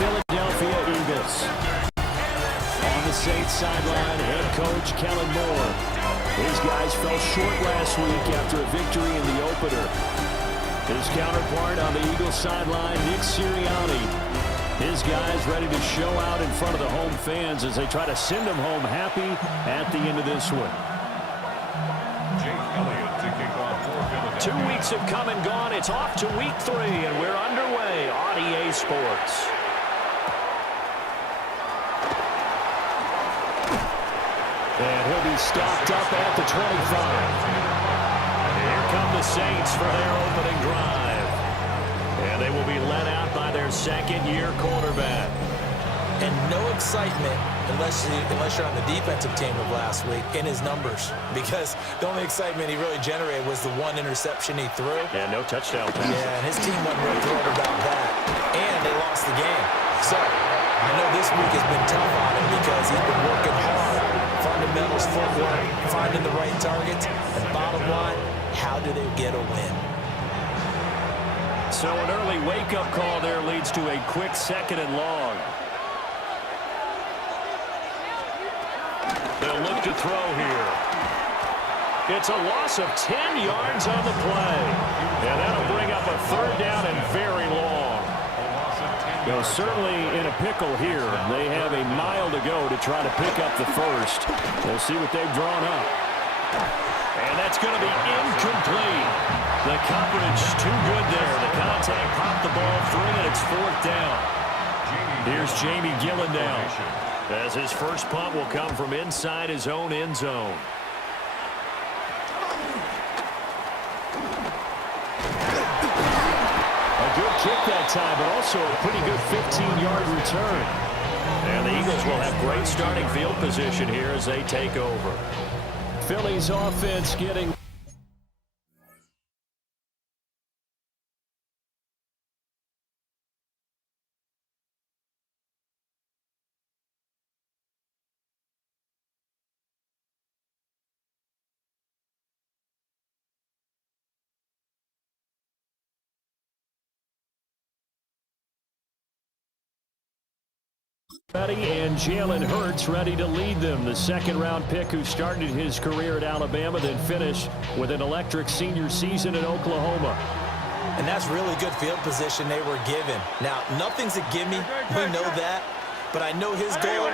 Philadelphia Eagles. On the Saints sideline, head coach Kellen Moore. His guys fell short last week after a victory in the opener. His counterpart on the Eagles sideline, Nick Sirianni. His guys ready to show out in front of the home fans as they try to send them home happy at the end of this one. 2 weeks have come and gone. It's off to week 3, and we're underway on EA Sports. And he'll be stopped up at the 25. Here come the Saints for their opening drive. And they will be led out by their second-year quarterback. And no excitement unless you're on the defensive team of last week in his numbers. Because the only excitement he really generated was the one interception he threw. Yeah, no touchdown passes. Yeah, and his team wasn't real thrilled about that. And they lost the game. So I know this week has been tough on him because he's been working hard. Fundamentals, footwork, finding the right targets. And bottom line, how do they get a win? So an early wake-up call there leads to a quick 2nd and long. They'll look to throw here. It's a loss of 10 yards on the play. And that'll bring up a 3rd down and very long. They're certainly in a pickle here. They have a mile to go to try to pick up the first. We'll see what they've drawn up. And that's going to be incomplete. The coverage too good there. The contact popped the ball free, and it's 4th down. Here's Jamie Gillendown, as his first punt will come from inside his own end zone. A good kick that time, but also a pretty good 15-yard return. And the Eagles will have great starting field position here as they take over. Philly's offense getting... And Jalen Hurts ready to lead them. The 2nd-round pick who started his career at Alabama, then finished with an electric senior season in Oklahoma. And that's really good field position they were given. Now, nothing's a gimme. We know that. But I know his goal,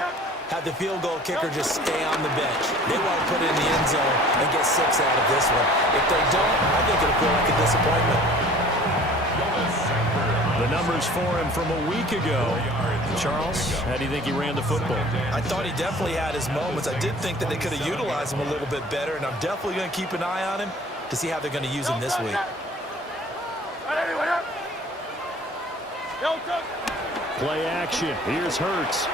have the field goal kicker just stay on the bench. They want to put it in the end zone and get 6 out of this one. If they don't, I think it'll feel like a disappointment. The numbers for him from a week ago. Charles, how do you think he ran the football? I thought he definitely had his moments. I did think that they could have utilized him a little bit better, and I'm definitely going to keep an eye on him to see how they're going to use him this week. Play action. Here's Hurts.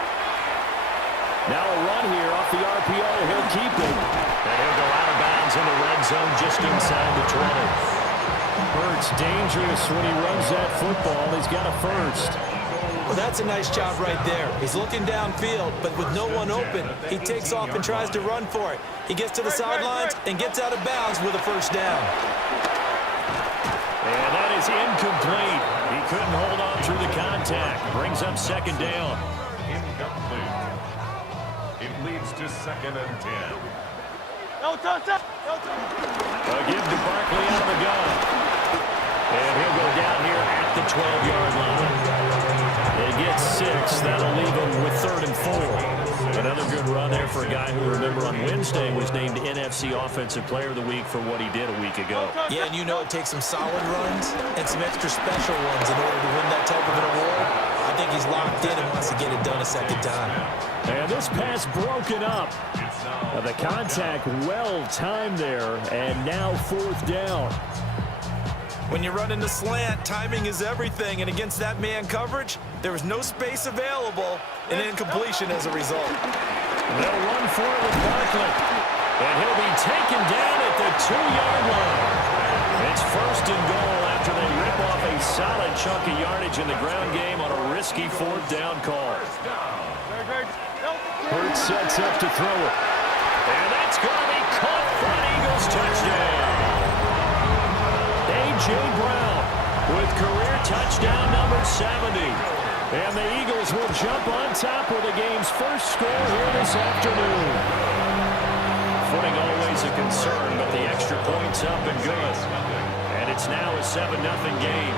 Now a run here off the RPO. He'll keep it. And he'll go out of bounds in the red zone just inside the 20. Hurts dangerous when he runs that football. He's got a first. Well, that's a nice job right there. He's looking downfield, but with no one open, he takes off and tries to run for it. He gets to the sidelines and gets out of bounds with a first down. And that is incomplete. He couldn't hold on through the contact. Brings up 2nd down. Incomplete. It leads to 2nd and 10. A give to Barkley out of the gun. And he'll go down here at the 12-yard line. They get 6. That'll leave him with 3rd and 4. Another good run there for a guy who, remember, on Wednesday was named NFC Offensive Player of the Week for what he did a week ago. Yeah, and you know it takes some solid runs and some extra special ones in order to win that type of an award. I think he's locked in and wants to get it done a 2nd time. And this pass broken up. The contact well timed there, and now 4th down. When you're running the slant, timing is everything, and against that man coverage, there was no space available, and incompletion as a result. They'll run for it with Barkley, and he'll be taken down at the 2-yard line. It's 1st and goal after they rip off a solid chunk of yardage in the ground game on a risky 4th down call. Hurts sets up to throw it. And that's going to be caught for an Eagles touchdown. A.J. Brown with career touchdown number 70. And the Eagles will jump on top with the game's first score here this afternoon. Footing always a concern, but the extra point's up and good. And it's now a 7-0 game.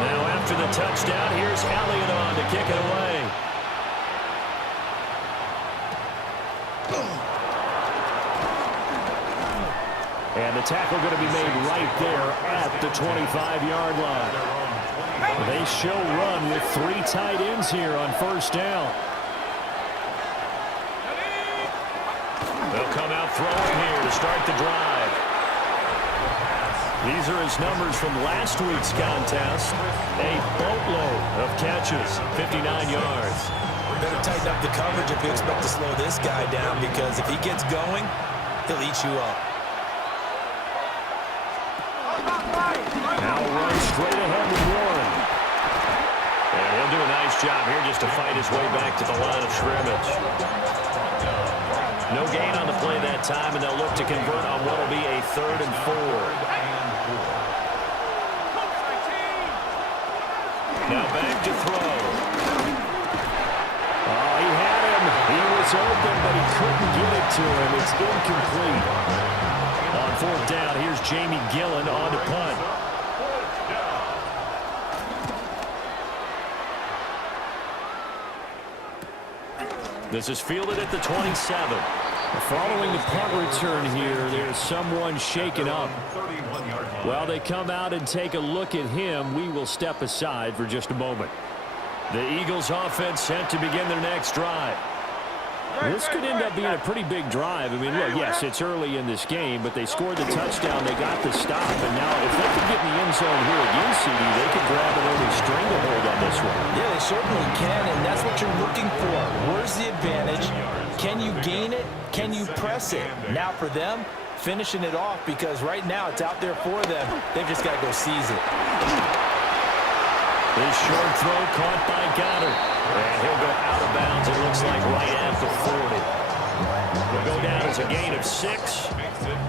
Now after the touchdown, here's Elliott on to kick it away. And the tackle going to be made right there at the 25-yard line. They show run with 3 tight ends here on first down. They'll come out throwing here to start the drive. These are his numbers from last week's contest. A boatload of catches, 59 yards. Better tighten up the coverage if you expect to slow this guy down, because if he gets going, he'll eat you up. Now run straight ahead with Warren. And he'll do a nice job here just to fight his way back to the line of scrimmage. No gain on the play that time, and they'll look to convert on what will be a 3rd and 4. Now back to throw. Oh, he had him. He was open, but he couldn't get it to him. It's incomplete. On 4th down, here's Jamie Gillen on to punt. This is fielded at the 27. Following the punt return here, there's someone shaken up. While they come out and take a look at him, we will step aside for just a moment. The Eagles offense set to begin their next drive. This could end up being a pretty big drive. I mean, look, yes, it's early in this game, but they scored the touchdown, they got the stop, and now if they can get in the end zone here again, CD, they could grab an early stranglehold on this one. Yeah, they certainly can, and that's what you're looking for. Where's the advantage? Can you gain it? Can you press it? Now for them, finishing it off, because right now it's out there for them. They've just got to go seize it. This short throw caught by Goddard. And he'll go out of bounds, it looks like, right at the 40. Will go down as a gain of 6.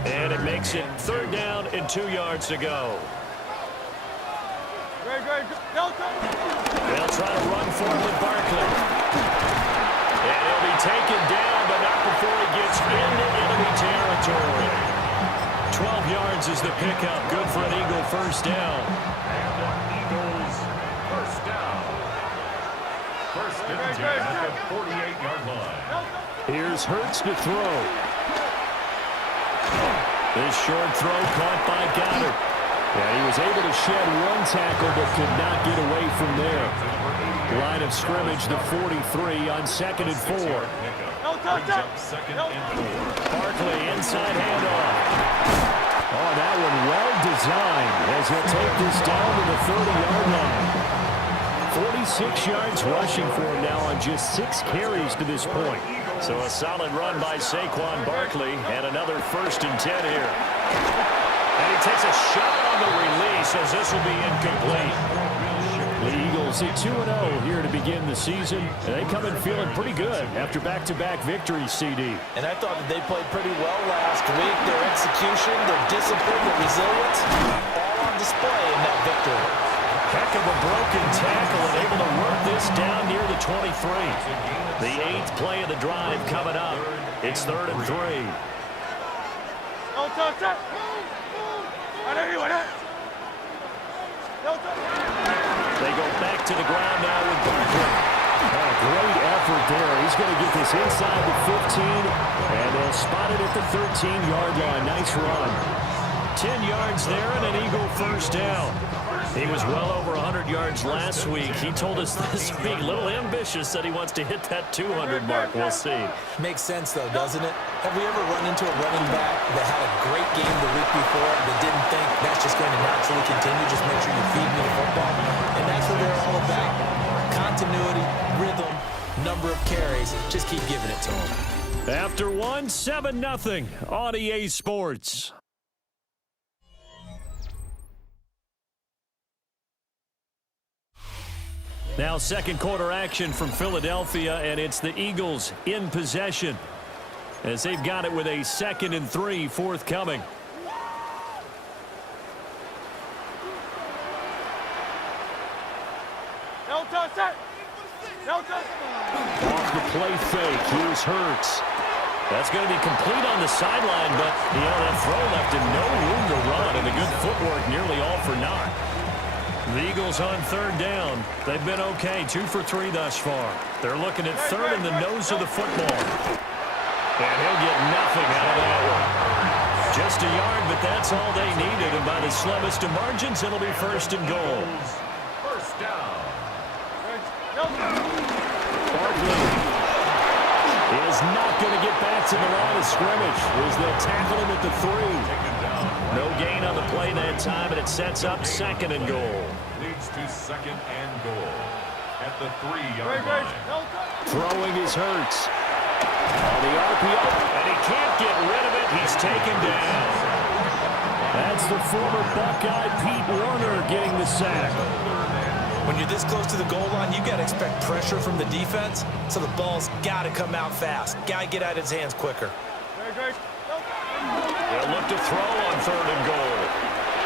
And it makes it 3rd down and 2 yards to go. They'll try to run for it with Barkley. And he'll be taken down, but not before he gets into enemy territory. 12 yards is the pickup. Good for an Eagle first down. First and 10 at the 48-yard line. Here's Hurts to throw. This short throw caught by Goddard. And he was able to shed 1 tackle but could not get away from there. Line of scrimmage, the 43 on 2nd and 4. Barkley inside handoff. Oh, that one well designed as he'll take this down to the 30-yard line. 46 yards rushing for him now on just 6 carries to this point. So a solid run by Saquon Barkley and another 1st and 10 here. And he takes a shot on the release as this will be incomplete. The Eagles at 2-0 here to begin the season. And they come in feeling pretty good after back-to-back victories, CD. And I thought that they played pretty well last week. Their execution, their discipline, their resilience, all on display in that victory. Heck of a broken tackle and able to work this down near the 23. The 8th play of the drive coming up. It's 3rd and 3. They go back to the ground now with Barkley. Oh, great effort there. He's going to get this inside the 15, and they'll spot it at the 13-yard line. Nice run. 10 yards there and an Eagle first down. He was well over 100 yards last week. He told us this week, a little ambitious, that he wants to hit that 200 mark. We'll see. Makes sense, though, doesn't it? Have we ever run into a running back that had a great game the week before but didn't think that's just going to naturally continue? Just make sure you feed me the football. And that's what they're all about. Continuity, rhythm, number of carries. Just keep giving it to them. After 1, 7-0 on EA Sports. Now 2nd quarter action from Philadelphia, and it's the Eagles in possession as they've got it with a 2nd and 3 forthcoming. No touch that. Off the play fake. Here's Hurts. That's going to be complete on the sideline, but, that throw left him no room to run, and the good footwork nearly all for naught. The Eagles on third down. They've been okay, 2 for 3 thus far. They're looking at third in the nose of the football. And he'll get nothing out of that one. Just a yard, but that's all they needed, and by the slimmest of margins, it'll be first and goal. First down. Barkley is not going to get back to the line of scrimmage as they'll tackle him at the 3. No gain on the play that time, and it sets up second and goal. Leads to second and goal at the 3-yard line. Throwing his Hurts. On the RPO, and he can't get rid of it. He's taken down. That's the former Buckeye Pete Werner getting the sack. When you're this close to the goal line, you got to expect pressure from the defense, so the ball's got to come out fast. Got to get out of his hands quicker. They'll look to throw on third and goal.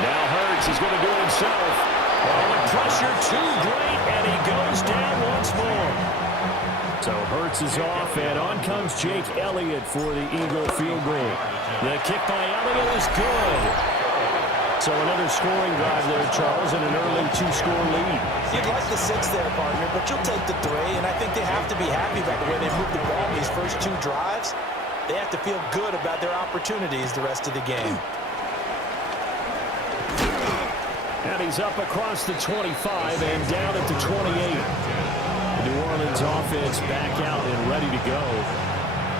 Now Hurts is going to do it himself. Oh, the pressure too great, and he goes down once more. So Hurts is off, and on comes Jake Elliott for the Eagle field goal. The kick by Elliott is good. So another scoring drive there, Charles, and an early 2-score lead. You'd like the 6 there, partner, but you'll take the 3, and I think they have to be happy about the way they moved the ball in these first 2 drives. They have to feel good about their opportunities the rest of the game. And he's up across the 25 and down at the 28. The New Orleans offense back out and ready to go.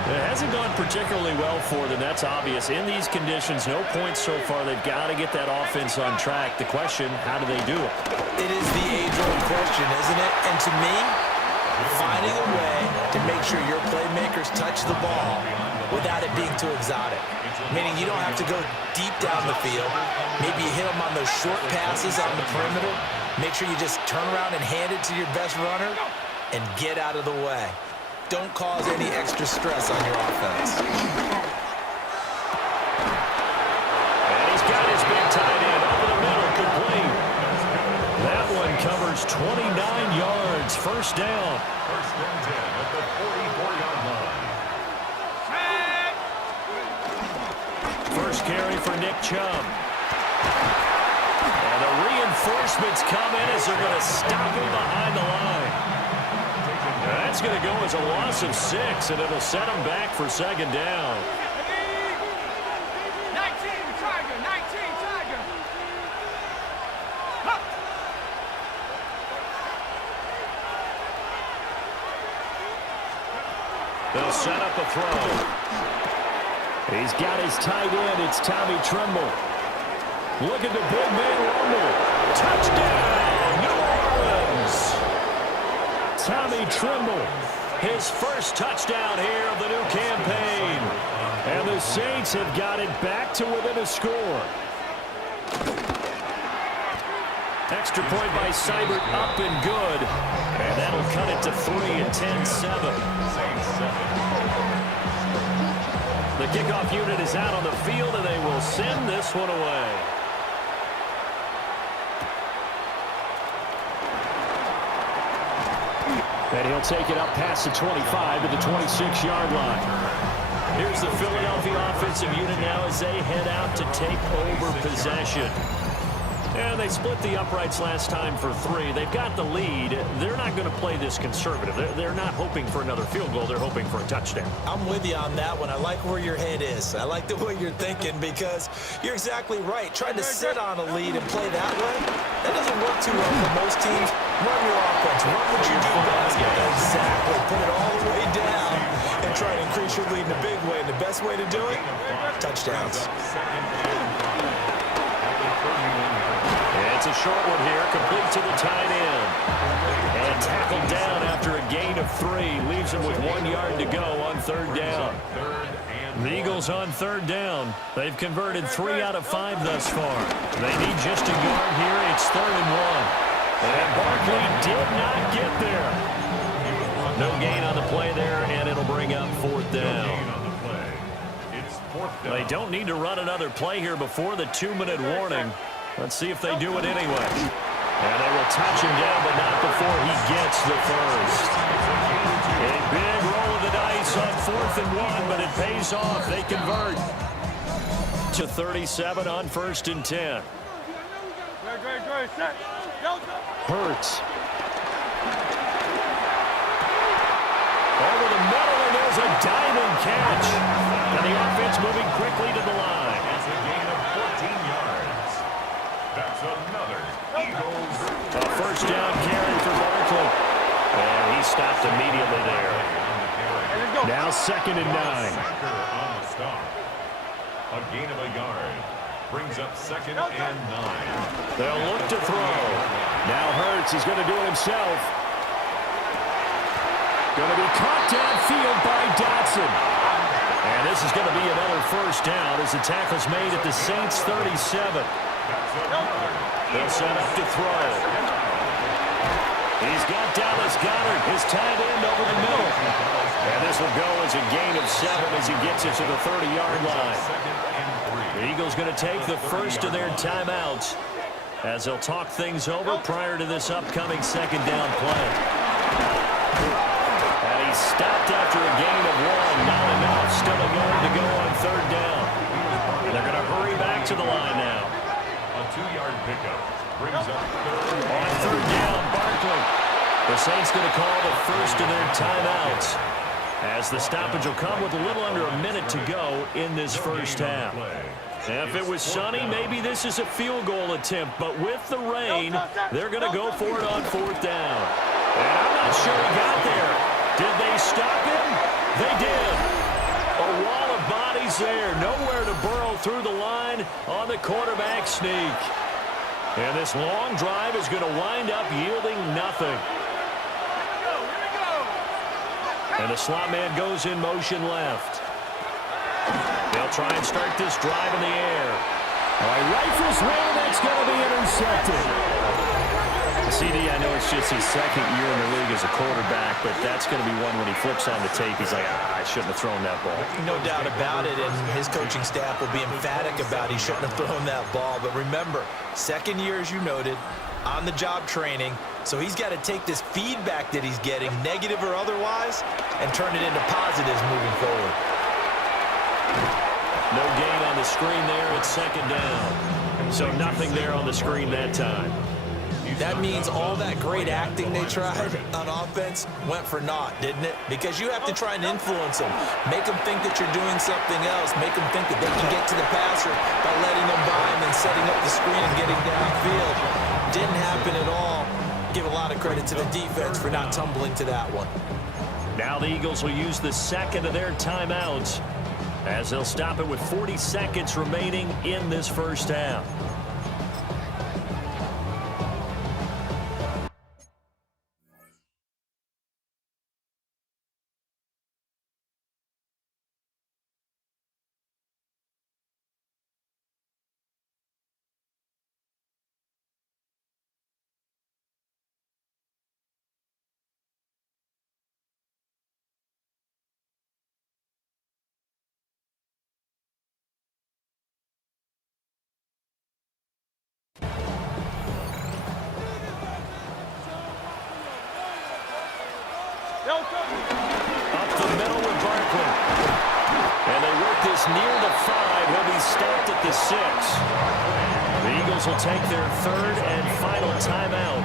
It hasn't gone particularly well for them. That's obvious. In these conditions, no points so far. They've got to get that offense on track. The question, how do they do it? It is the age-old question, isn't it? And to me, finding a way to make sure your playmakers touch the ball without it being too exotic. Meaning you don't have to go deep down the field. Maybe you hit them on those short passes on the perimeter. Make sure you just turn around and hand it to your best runner and get out of the way. Don't cause any extra stress on your offense. And he's got his big tight end over the middle, complete. That one covers 29 yards, first down. First and 10 at the 44-yard line. First carry for Nick Chubb. And the reinforcements come in as they're going to stop him behind the line. That's going to go as a loss of 6, and it'll set him back for second down. 19 Tiger. They'll set up a throw. He's got his tight end. It's Tommy Tremble. Look at the big man rumble. Touchdown, New Orleans. Tommy Tremble, his first touchdown here of the new campaign. And the Saints have got it back to within a score. Extra point by Seibert, up and good. And that'll cut it to 3 at 10-7. The kickoff unit is out on the field, and they will send this one away. And he'll take it up past the 25 to the 26-yard line. Here's the Philadelphia offensive unit now as they head out to take over possession. And they split the uprights last time for 3. They've got the lead. They're not going to play this conservative. They're not hoping for another field goal. They're hoping for a touchdown. I'm with you on that one. I like where your head is. I like the way you're thinking because you're exactly right. Trying to sit on a lead and play that way, that doesn't work too well for most teams. Run your offense. Run what you do best. Exactly. Put it all the way down and try to increase your lead in a big way. And the best way to do it, touchdowns. It's a short one here, complete to the tight end. And tackled down after a gain of 3. Leaves him with 1 yard to go on third down. The Eagles on third down. They've converted 3 out of 5 thus far. They need just a yard here. It's 3rd and 1. And Barkley did not get there. No gain on the play there, and it'll bring up 4th down. They don't need to run another play here before the 2-minute warning. Let's see if they do it anyway. And they will touch him down, but not before he gets the first. A big roll of the dice on 4th and 1, but it pays off. They convert to 37 on 1st and 10. Hurts. Over the middle, and there's a diving catch. And the offense moving quickly to the line. It's a gain of 14 yards. That's another Eagles. A first down carry for Barkley. And he stopped immediately there. Now 2nd and 9. Sacker on the stop. A gain of a yard. Brings up 2nd and 9. They'll look to throw. Now Hurts, he's going to do it himself. Going to be caught downfield by Dotson. And this is going to be another first down as the tackle's made at the Saints 37. They'll set up to throw. He's got Dallas Goedert, his tight end, over the middle. And this will go as a gain of 7 as he gets it to the 30-yard line. The Eagles going to take the first of their timeouts as they'll talk things over prior to this upcoming 2nd down play. And he stopped after a gain of 1. Not enough. Still a yard to go on 3rd down. And they're going to hurry back to the line now. A 2-yard pickup brings up 3rd. On 3rd down, Barkley. The Saints going to call the first of their timeouts as the stoppage will come with a little under a minute to go in this first half. If it was sunny, maybe this is a field goal attempt, but with the rain, they're going to go for it on 4th down. And I'm not sure he got there. Did they stop him? They did. A wall of bodies there. Nowhere to burrow through the line on the quarterback sneak. And this long drive is going to wind up yielding nothing. And the slot man goes in motion left. They'll try and start this drive in the air. All right, rifles one, that's going to be intercepted. CD, I know it's just his 2nd year in the league as a quarterback, but that's going to be one when he flips on the tape, he's like, I shouldn't have thrown that ball. No doubt about it, and his coaching staff will be emphatic about he shouldn't have thrown that ball. But remember, 2nd year, as you noted, on-the-job training, so he's got to take this feedback that he's getting, negative or otherwise, and turn it into positives moving forward. No gain on the screen there. It's 2nd down. So nothing there on the screen that time. That means all that great acting they tried on offense went for naught, didn't it? Because you have to try and influence them. Make them think that you're doing something else. Make them think that they can get to the passer by letting them by him and setting up the screen and getting downfield. Didn't happen at all. Give a lot of credit to the defense for not tumbling to that one. Now the Eagles will use the 2nd of their timeouts as they'll stop it with 40 seconds remaining in this first half. Up the middle with Barkley. And they work this near the 5. He'll be stopped at the 6. The Eagles will take their 3rd and final timeout.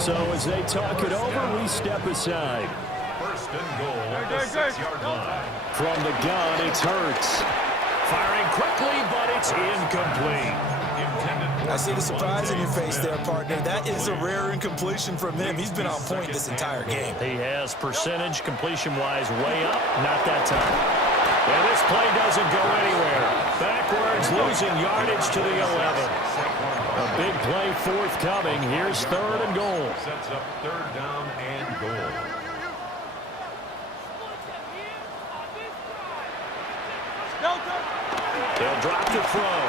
So as they talk it over, we step aside. 1st and goal at the 6-yard line. From the gun, it's Hurts. Firing quickly, but it's incomplete. I see the surprise in your face there, partner. That is a rare incompletion from him. He's been on point this entire game. He has percentage completion-wise way up. Not that time. And this play doesn't go anywhere. Backwards, losing yardage to the 11. A big play forthcoming. Here's 3rd and goal. Sets up 3rd down and goal. They'll drop to throw.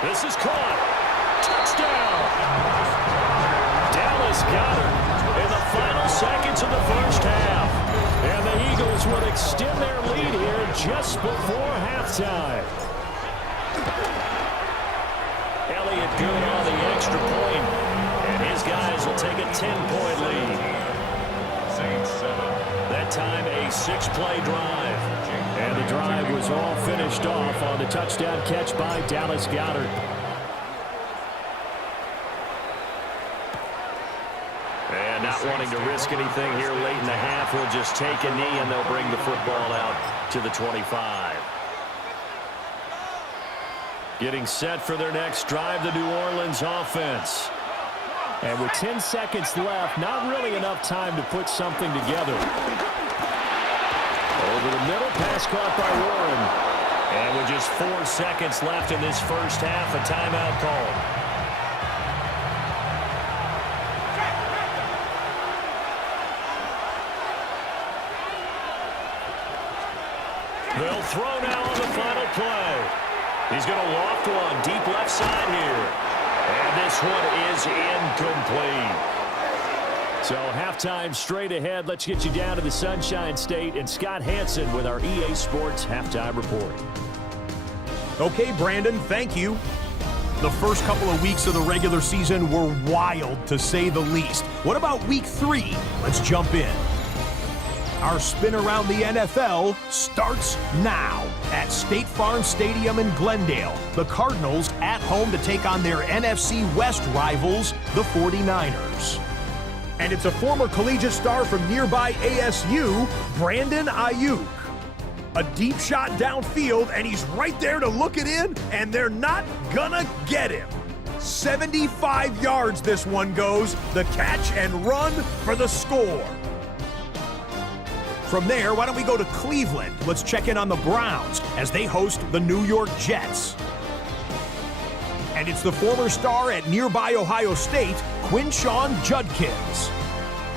This is caught. Touchdown. Dallas Goedert in the final seconds of the first half. And the Eagles will extend their lead here just before halftime. Elliott good on the extra point. will take a 10-point lead. Saints 7. That time a 6-play drive. And the drive was all finished off on the touchdown catch by Dallas Goedert. And not wanting to risk anything here late in the half, he'll just take a knee and they'll bring the football out to the 25. Getting set for their next drive, the New Orleans offense. And with 10 seconds left, not really enough time to put something together. Over the middle, pass caught by Warren. And with just 4 seconds left in this first half, a timeout call. They'll throw now on the final play. He's going to loft one deep left side here. And this one is incomplete. So halftime straight ahead. Let's get you down to the Sunshine State and Scott Hansen with our EA Sports Halftime Report. Okay, Brandon, thank you. The first couple of weeks of the regular season were wild, to say the least. What about week 3? Let's jump in. Our spin around the NFL starts now at State Farm Stadium in Glendale. The Cardinals at home to take on their NFC West rivals, the 49ers. And it's a former collegiate star from nearby ASU, Brandon Ayuk. A deep shot downfield, and he's right there to look it in, and they're not gonna get him. 75 yards this one goes, the catch and run for the score. From there, why don't we go to Cleveland? Let's check in on the Browns as they host the New York Jets. And it's the former star at nearby Ohio State, Quinshon Judkins.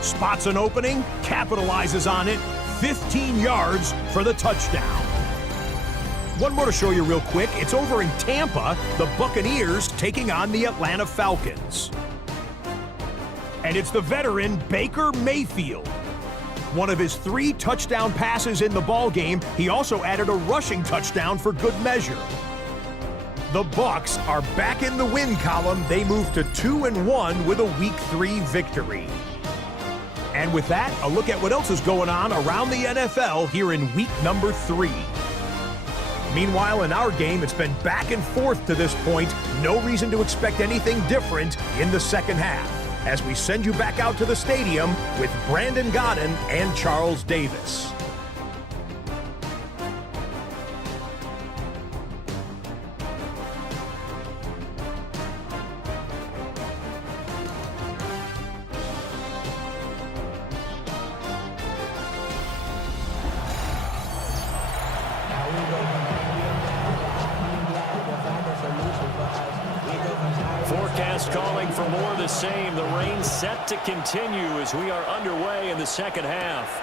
Spots an opening, capitalizes on it, 15 yards for the touchdown. One more to show you real quick. It's over in Tampa, the Buccaneers taking on the Atlanta Falcons. And it's the veteran Baker Mayfield. One of his 3 touchdown passes in the ballgame, he also added a rushing touchdown for good measure. The Bucs are back in the win column. They move to 2-1 with a Week 3 victory. And with that, a look at what else is going on around the NFL here in week number 3. Meanwhile, in our game, it's been back and forth to this point. No reason to expect anything different in the second half, as we send you back out to the stadium with Brandon Gaudin and Charles Davis. Forecast calling for more of the same. The rain set to continue as we are underway in the second half.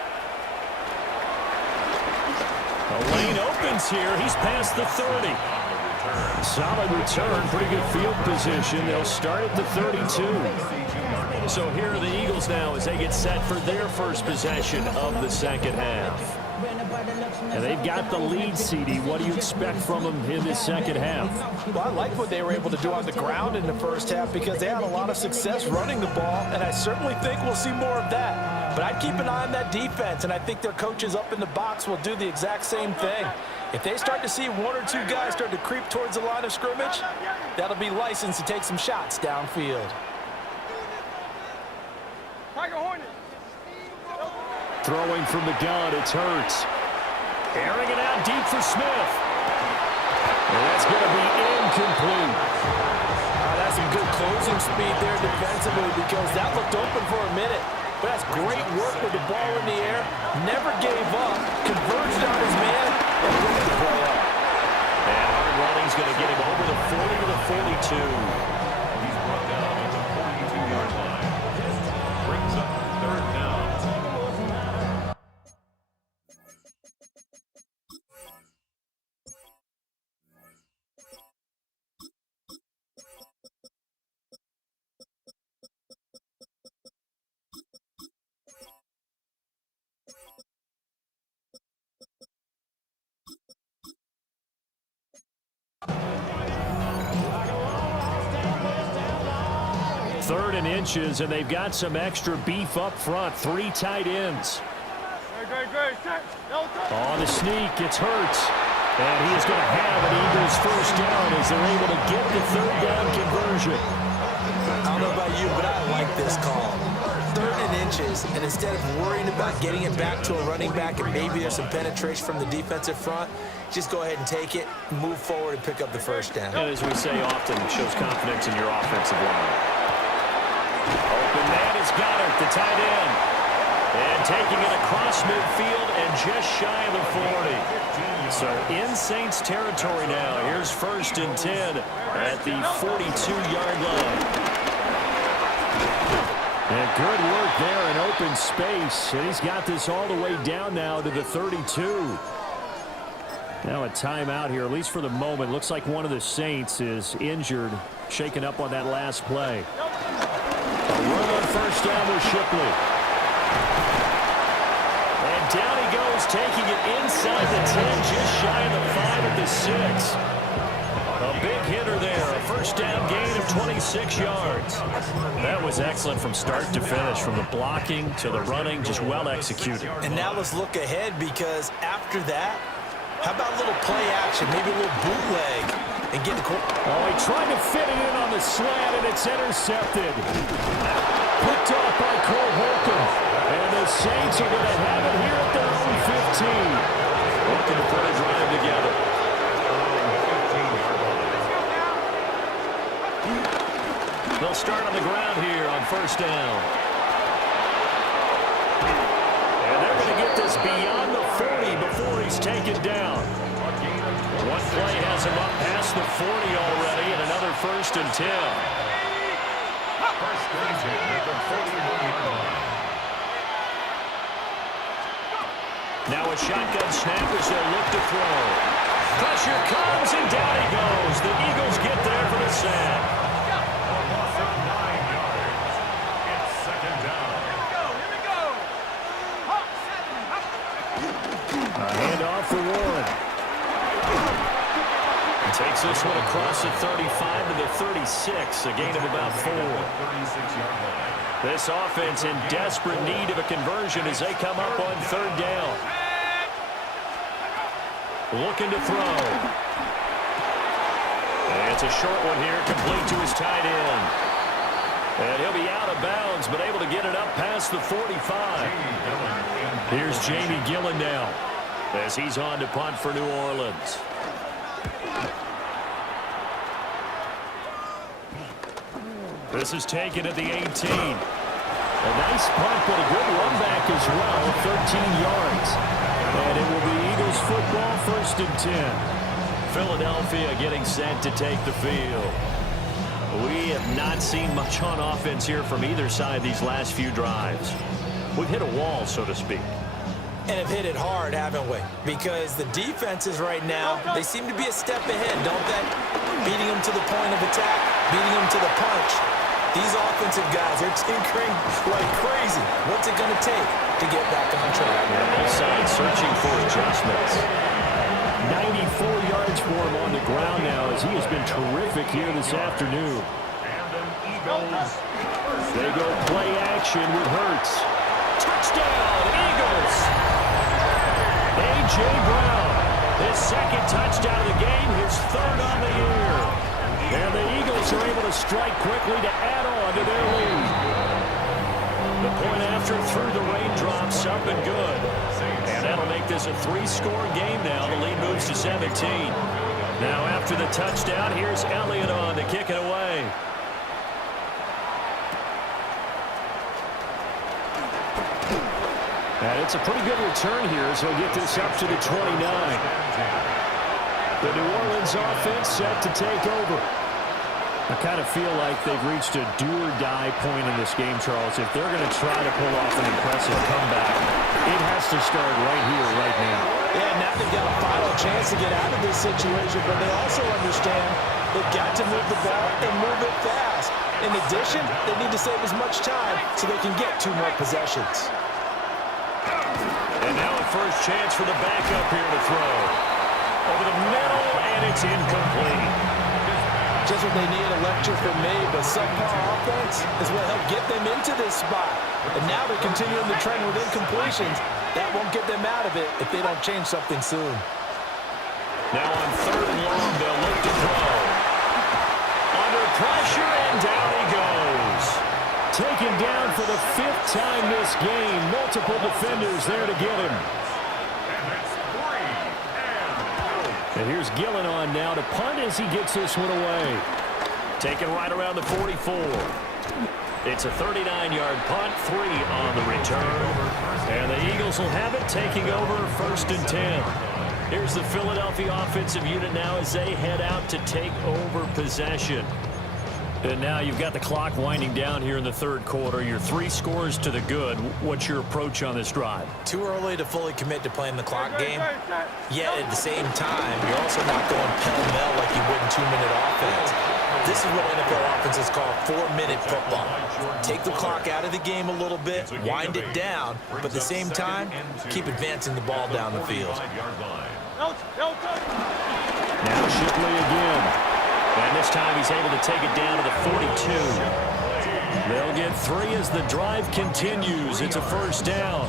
The lane opens here. He's past the 30. Solid return. Pretty good field position. They'll start at the 32. So here are the Eagles now as they get set for their first possession of the second half. And they've got the lead, CD. What do you expect from them in this second half? Well, I like what they were able to do on the ground in the first half because they had a lot of success running the ball, and I certainly think we'll see more of that. But I'd keep an eye on that defense, and I think their coaches up in the box will do the exact same thing. If they start to see 1 or 2 guys start to creep towards the line of scrimmage, that'll be licensed to take some shots downfield. Throwing from the gun, it's Hurts. Airing it out deep for Smith. And that's going to be incomplete. That's some good closing speed there defensively because that looked open for a minute. But that's great work with the ball in the air. Never gave up. Converged on his man and brought the play up. And hard running's going to get him over the 40 to the 42. He's brought down at the 42-yard line. Brings up 3rd down. 3rd and inches, and they've got some extra beef up front. 3 tight ends. On the sneak, it's Hurts. And he is going to have an Eagles first down as they're able to get the 3rd down conversion. I don't know about you, but I like this call. 3rd and inches, and instead of worrying about getting it back to a running back and maybe there's some penetration from the defensive front, just go ahead and take it, move forward, and pick up the first down. And as we say often, it shows confidence in your offensive line. Open man is Goddard, the tight end. And taking it across midfield and just shy of the 40. So in Saints territory now. Here's 1st and 10 at the 42-yard line. And good work there in open space. And he's got this all the way down now to the 32. Now a timeout here, at least for the moment. Looks like one of the Saints is injured, shaken up on that last play. A run on first down with Shipley. And down he goes, taking it inside the 10, just shy of the 5 at the 6. A big hitter there, a first down gain of 26 yards. That was excellent from start to finish, from the blocking to the running, just well executed. And now let's look ahead, because after that, how about a little play action, maybe a little bootleg, and get the quarter. Oh, he tried to fit it in on the slant, and it's intercepted. Picked off by Cole Holcomb. And the Saints are going to have it here at their own 15. Looking to put a drive together. They'll start on the ground here on first down. And they're going to get this beyond the 40 before he's taken down. One play has him up past the 40 already, and another 1st and 10. First and 10 at the 41-yard line. Now a shotgun snap as they'll look to throw. Pressure comes, and down he goes. The Eagles get there for the sack. A loss of 9 yards. It's 2nd down. A handoff for Warren. He takes this one across the 35 to the 36, a gain of about 4. 36-yard line. This offense in desperate need of a conversion as they come up on 3rd down. Looking to throw. And it's a short one here, complete to his tight end. And he'll be out of bounds, but able to get it up past the 45. Here's Jamie Gillen now, as he's on to punt for New Orleans. This is taken at the 18. A nice punt, but a good run back as well, 13 yards. And it will be Eagles football, 1st and 10. Philadelphia getting set to take the field. We have not seen much on offense here from either side these last few drives. We've hit a wall, so to speak. And have hit it hard, haven't we? Because the defenses right now, they seem to be a step ahead, don't they? Beating them to the point of attack, beating them to the punch. These offensive guys, they're tinkering like crazy. What's it going to take to get back on track? Both sides searching for adjustments. 94 yards for him on the ground now, as he has been terrific here this afternoon. And an Eagles. They go play action with Hurts. Touchdown, Eagles! A.J. Brown, his 2nd touchdown of the game, his 3rd on the year. And the Eagles are able to strike quickly to add on to their lead. The point after through the raindrops, up and good. And that'll make this a 3-score game now. The lead moves to 17. Now after the touchdown, here's Elliott on to kick it away. And it's a pretty good return here as he'll get this up to the 29. The New Orleans offense set to take over. I kind of feel like they've reached a do-or-die point in this game, Charles. If they're going to try to pull off an impressive comeback, it has to start right here, right now. Yeah, now they've got a final chance to get out of this situation, but they also understand they've got to move the ball and move it fast. In addition, they need to save as much time so they can get 2 more possessions. And now a first chance for the backup here to throw. Over the middle, and it's incomplete. just what they need, a lecture from me, but subpar offense is what helped get them into this spot. And now they're continuing the trend with incompletions. That won't get them out of it if they don't change something soon. Now on 3rd and long, they'll look to throw. Under pressure, and down he goes. Taken down for the 5th time this game. Multiple defenders there to get him. And here's Gillen on now to punt as he gets this one away. Taken right around the 44. It's a 39-yard punt, 3 on the return. And the Eagles will have it, taking over 1st and 10. Here's the Philadelphia offensive unit now as they head out to take over possession. And now you've got the clock winding down here in the 3rd quarter. You're 3 scores to the good. What's your approach on this drive? Too early to fully commit to playing the clock game. Yet at the same time, you're also not going pell-mell like you would in 2-minute offense. This is what NFL offenses call 4-minute football. Take the clock out of the game a little bit, wind it down, but at the same time, keep advancing the ball down the field. Now Shipley again. And this time he's able to take it down to the 42. They'll get 3 as the drive continues. It's a 1st down.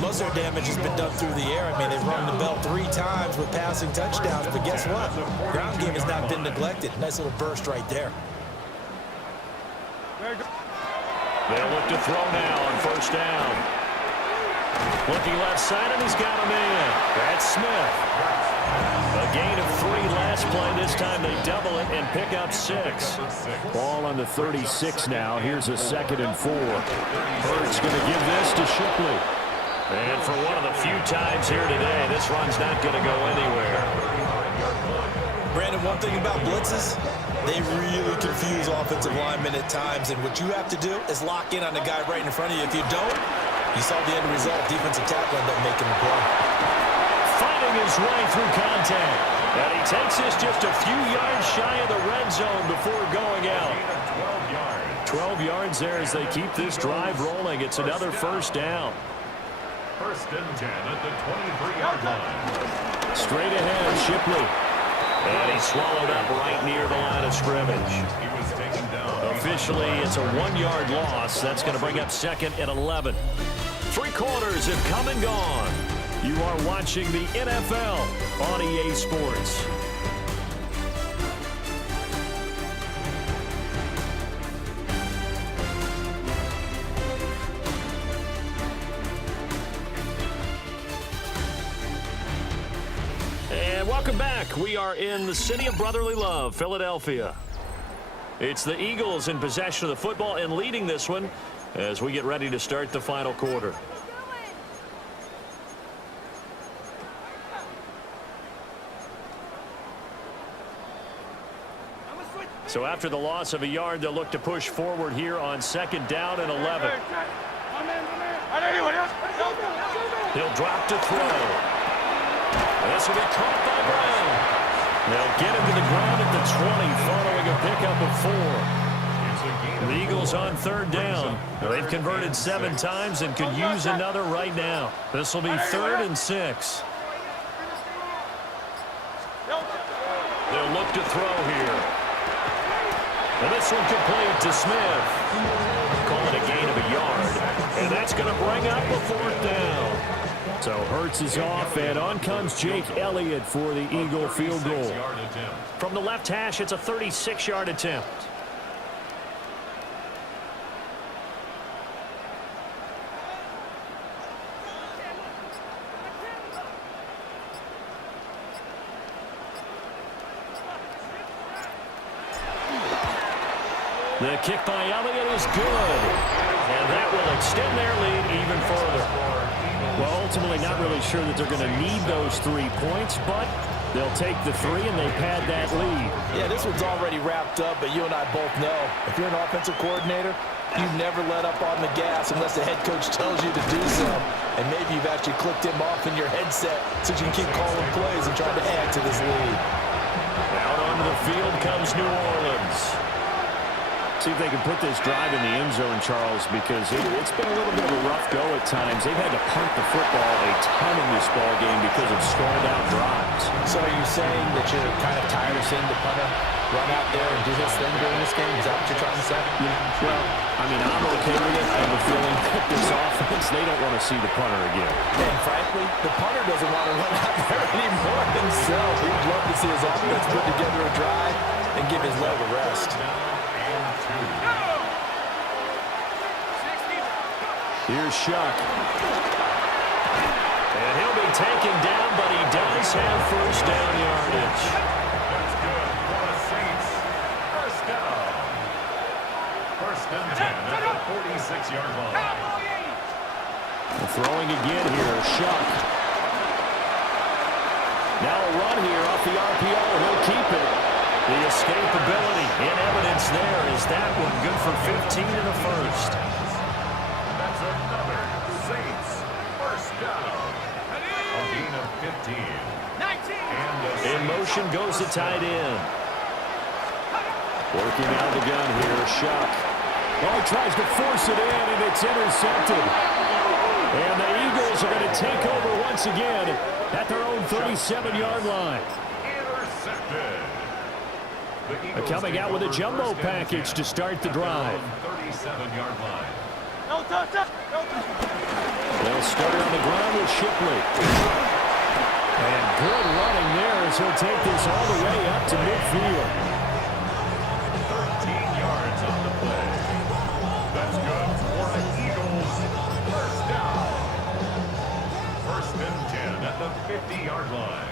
Most of their damage has been done through the air. I mean, they've rung the bell 3 times with passing touchdowns, but guess what? Ground game has not been neglected. Nice little burst right there. They'll look to throw now on 1st down. Looking left side, and he's got a man. That's Smith. A gain of 3 last play. This time they double it and pick up 6. Ball on the 36 now. Here's a 2nd and 4. Hurts going to give this to Shipley. And for one of the few times here today, this run's not going to go anywhere. Brandon, one thing about blitzes, they really confuse offensive linemen at times, and what you have to do is lock in on the guy right in front of you. If you don't, you saw the end result. Defensive tackle ended up making the play. Finding his way through contact. And he takes this just a few yards shy of the red zone before going out. 12 yards there as they keep this drive rolling. It's another 1st down. 1st and 10 at the 23-yard line. Straight ahead, Shipley. And he's swallowed up right near the line of scrimmage. He was taken down. Officially, it's a 1-yard loss. That's going to bring up 2nd and 11. 3 quarters have come and gone. You are watching the NFL on EA Sports. And welcome back. We are in the city of brotherly love, Philadelphia. It's the Eagles in possession of the football and leading this one as we get ready to start the final quarter. So after the loss of a yard, they'll look to push forward here on 2nd down and 11. He'll drop to throw. This will get caught by Brown. They'll get him to the ground at the 20 following a pickup of 4. The Eagles on 3rd down. They've converted 7 times and could use another right now. This will be 3rd and 6. They'll look to throw here. And this one complete to Smith. Call it a gain of a yard. And that's going to bring up a 4th down. So Hurts is off, and on comes Jake Elliott for the Eagle field goal. From the left hash, it's a 36-yard attempt. The kick by Elliott is good. And that will extend their lead even further. Well, ultimately, not really sure that they're going to need those 3 points, but they'll take the 3 and they pad that lead. Yeah, this one's already wrapped up, but you and I both know if you're an offensive coordinator, you never let up on the gas unless the head coach tells you to do so. And maybe you've actually clicked him off in your headset so you can keep calling plays and trying to add to this lead. Out onto the field comes New Orleans. See if they can put this drive in the end zone, Charles, because it's been a little bit of a rough go at times. They've had to punt the football a ton in this ball game because of stalled out drives. So are you saying that you're kind of tired of seeing the punter run out there and do his thing during this game? Is that what you're trying to say? Well, I mean, I'm okay with it. I have a feeling that this offense, they don't want to see the punter again. And frankly, the punter doesn't want to run out there anymore himself. He'd love to see his offense put together a drive and give his leg a rest. Here's Shuck. And he'll be taken down, but he does have first down yardage. That's good for the Saints. First down. First and 10 at the 46-yard line. Throwing again here, Shuck. Now a run here off the RPO. He'll keep it. The escapability in evidence there is that one good for 15 and a first. That's another Saints first down. A gain of 15. 19. In motion goes the tight end. Working out of the gun here, Shuck. Oh, he tries to force it in, and it's intercepted. And the Eagles are going to take over once again at their own 37-yard line. Intercepted. Coming out with a jumbo package to start the drive. 37-yard line. They'll start on the ground with Shipley. And good running there as he'll take this all the way up to midfield. 13 yards on the play. That's good for the Eagles. First down. First and 10 at the 50-yard line.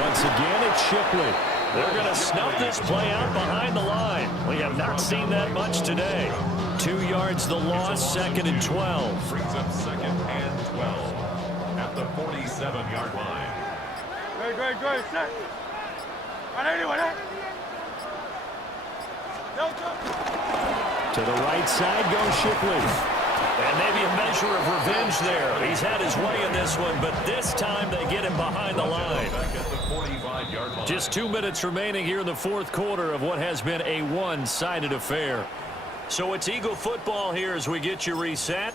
Once again, it's Shipley. They're going to snuff this play out behind the line. We have not seen that much today. 2 yards the loss, second and 12. Brings up second and 12 at the 47-yard line. To the right side goes Shipley. And maybe a measure of revenge there. He's had his way in this one, but this time they get him behind the line. Back at the 45-yard line. Just 2 minutes remaining here in the fourth quarter of what has been a one-sided affair. So it's Eagle football here as we get you reset.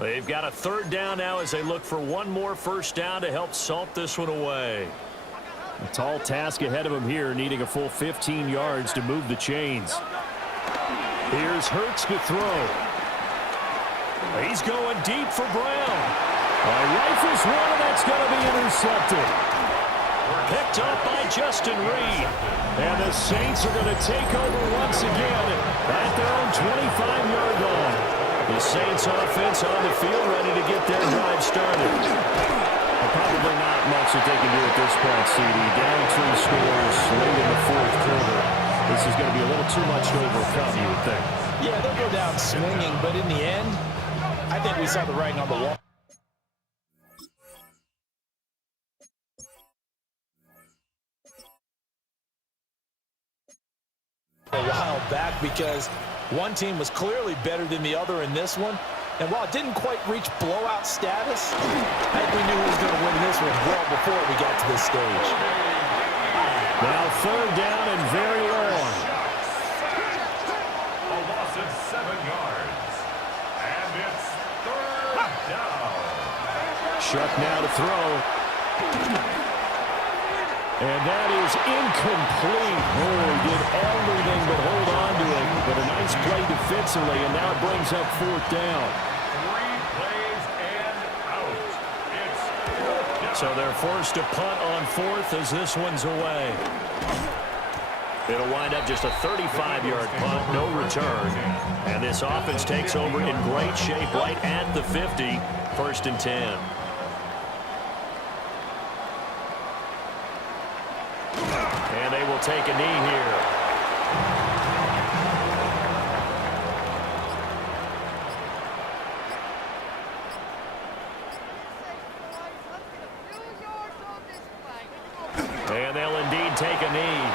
They've got a third down now as they look for one more first down to help salt this one away. A tall task ahead of them here, needing a full 15 yards to move the chains. Here's Hurts to throw. He's going deep for Brown. Rifles one, and that's going to be intercepted. Picked up by Justin Reed. And the Saints are going to take over once again at their own 25-yard line. The Saints offense on the field ready to get their drive started. Probably not much that they can do at this point, CD. Down 2 scores late in the fourth quarter. This is going to be a little too much to overcome, you would think. Yeah, they'll go down swinging, but in the end, I think we saw the writing on the wall. A while back because one team was clearly better than the other in this one. And while it didn't quite reach blowout status, I think we knew who was going to win this one well before we got to this stage. Now third down and very long. A loss of 7 yards. And it's third down. Shuck now to throw. And that is incomplete. Oh, he did everything but hold on to it. But a nice play defensively, and now it brings up fourth down. 3 plays and out. It's fourth down. So they're forced to punt on fourth as this one's away. It'll wind up just a 35-yard punt, no return. And this offense takes over in great shape right at the 50, first and 10. And they will take a knee here. And they'll indeed take a knee.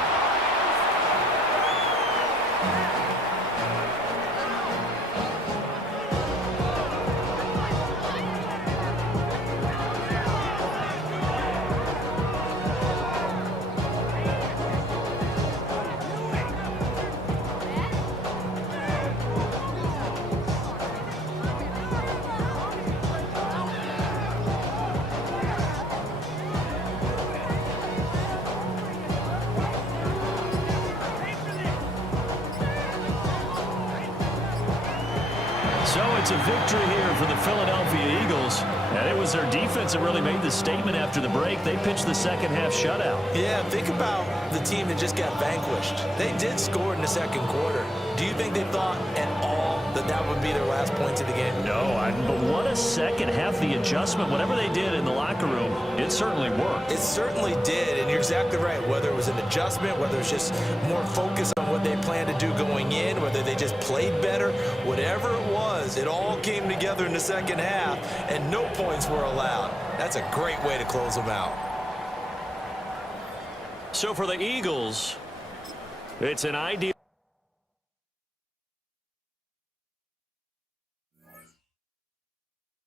it's a victory here for the Philadelphia Eagles. And it was their defense that really made the statement after the break. They pitched the second half shutout. Yeah, think about the team that just got vanquished. They did score in the second quarter. Do you think they thought at all that that would be their last points of the game? No, but what a second half. The adjustment, whatever they did in the locker room, it certainly worked. It certainly did, and you're exactly right. Whether it was an adjustment, whether it was just more focus on what they planned to do going in, whether they just played better, whatever it was, it all came together in the second half, and no points were allowed. That's a great way to close them out. So for the Eagles, it's an ideal